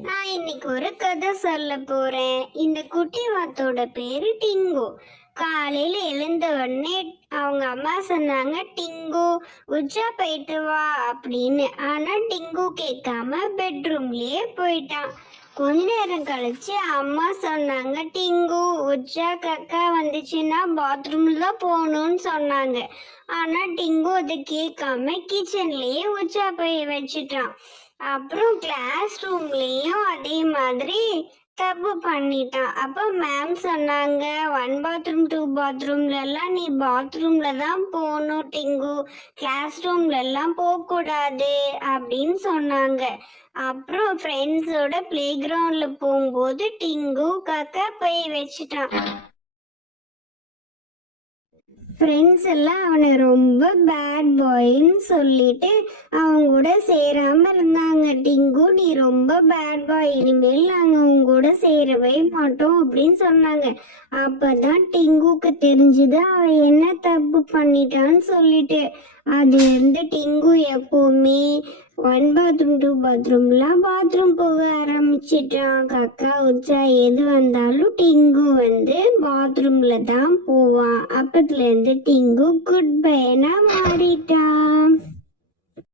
நான் இன்னைக்கு ஒரு கதை சொல்ல போறேன். இந்த குட்டி வாத்தோட பேரு டிங்கு. காலையில எழுந்த உடனே அவங்க அம்மா சொன்னாங்க, டிங்கு உச்சா போயிட்டு வா அப்படின்னு. ஆனா டிங்கு கேட்காம பெட்ரூம்லயே போயிட்டான். கொஞ்ச நேரம் கழிச்சு அம்மா சொன்னாங்க, டிங்கு உச்சா கக்கா வந்துச்சுன்னா பாத்ரூம்ல தான் போகணும்னு சொன்னாங்க. ஆனா டிங்கு அதை கேட்காம கிச்சன்லயே உச்சா போய் வச்சுட்டான். அப்புறம் கிளாஸ் ரூம்லயும் அதே மாதிரி தப்பு பண்ணிட்டான். அப்போ மேம் சொன்னாங்க, 1 பாத்ரூம் 2 பாத்ரூம்ல எல்லாம் நீ பாத்ரூம்ல தான் போகணும் டிங்கு, கிளாஸ் ரூம்ல எல்லாம் போகக்கூடாது அப்படின்னு சொன்னாங்க. அப்புறம் ஃப்ரெண்ட்ஸோட பிளே கிரவுண்ட்ல போகும்போது டிங்கு கக்கா போய் வச்சுட்டான். ஃப்ரெண்ட்ஸ் எல்லாம் அவனை ரொம்ப பேட் பாய்ன்னு சொல்லிட்டு அவங்க கூட சேராம இருந்தாங்க. டிங்கு நீ ரொம்ப பேட் பாய், இனிமேல் நாங்க அவங்க கூட சேரவே மாட்டோம் அப்படின்னு சொன்னாங்க. அப்பதான் டிங்குக்கு தெரிஞ்சுது அவன் என்ன தப்பு பண்ணிட்டான்னு சொல்லிட்டு. அது இருந்து டிங்கு எப்பவுமே 1 பாத்ரூம் 2 பாத்ரூம்லாம் பாத்ரூம் போக ஆரம்பிச்சிட்டான். கக்கா உச்சா எது வந்தாலும் டிங்கு பாத்ரூம்ல தான் போவான். அப்பத்துல இருந்து டிங்கு குட் பையனா மாறிட்டான்.